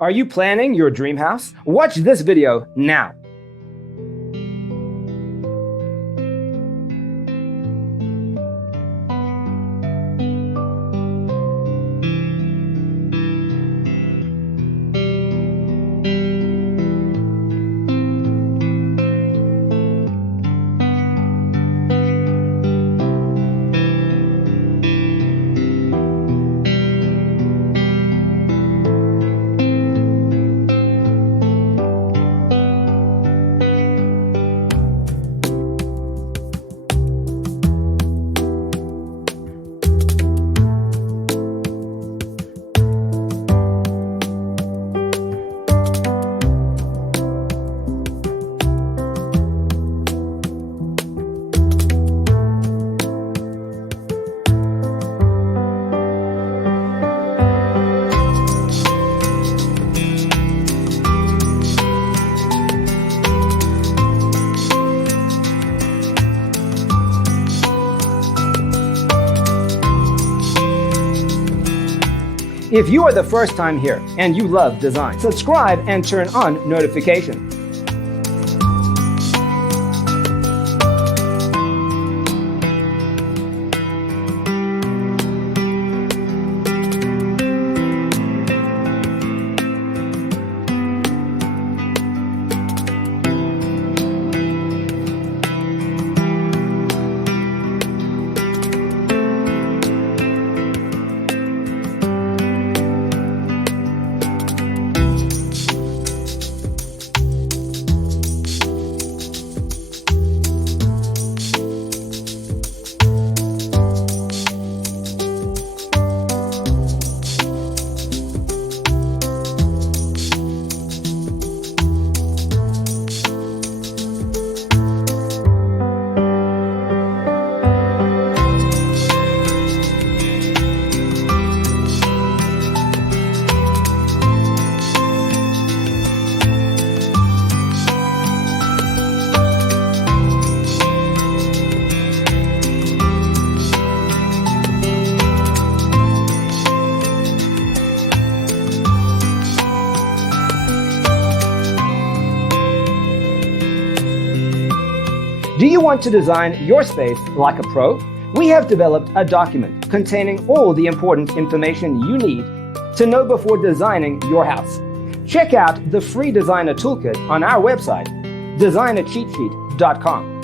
Are you planning your dream house? Watch this video now. If you are the first time here and you love design, subscribe and turn on notifications. Do you want to design your space like a pro? We have developed a document containing all the important information you need to know before designing your house. Check out the free designer toolkit on our website, designercheatsheet.com.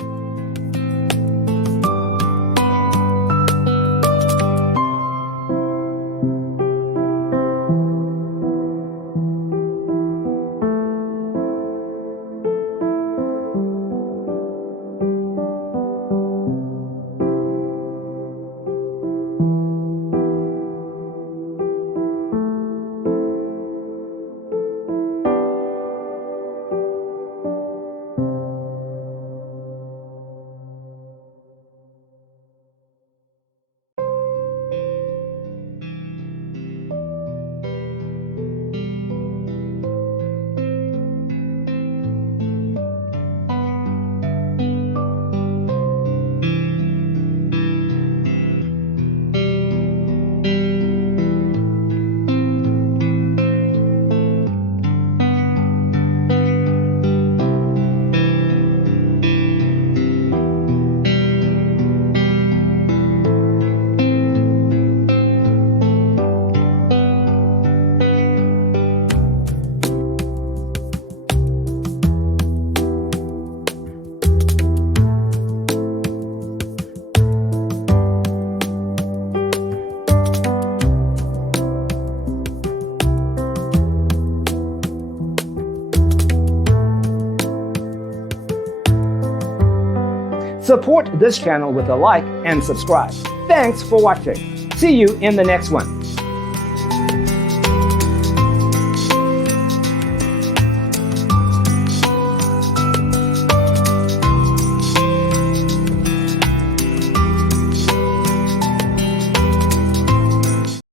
Support this channel with a like and subscribe. Thanks for watching. See you in the next one.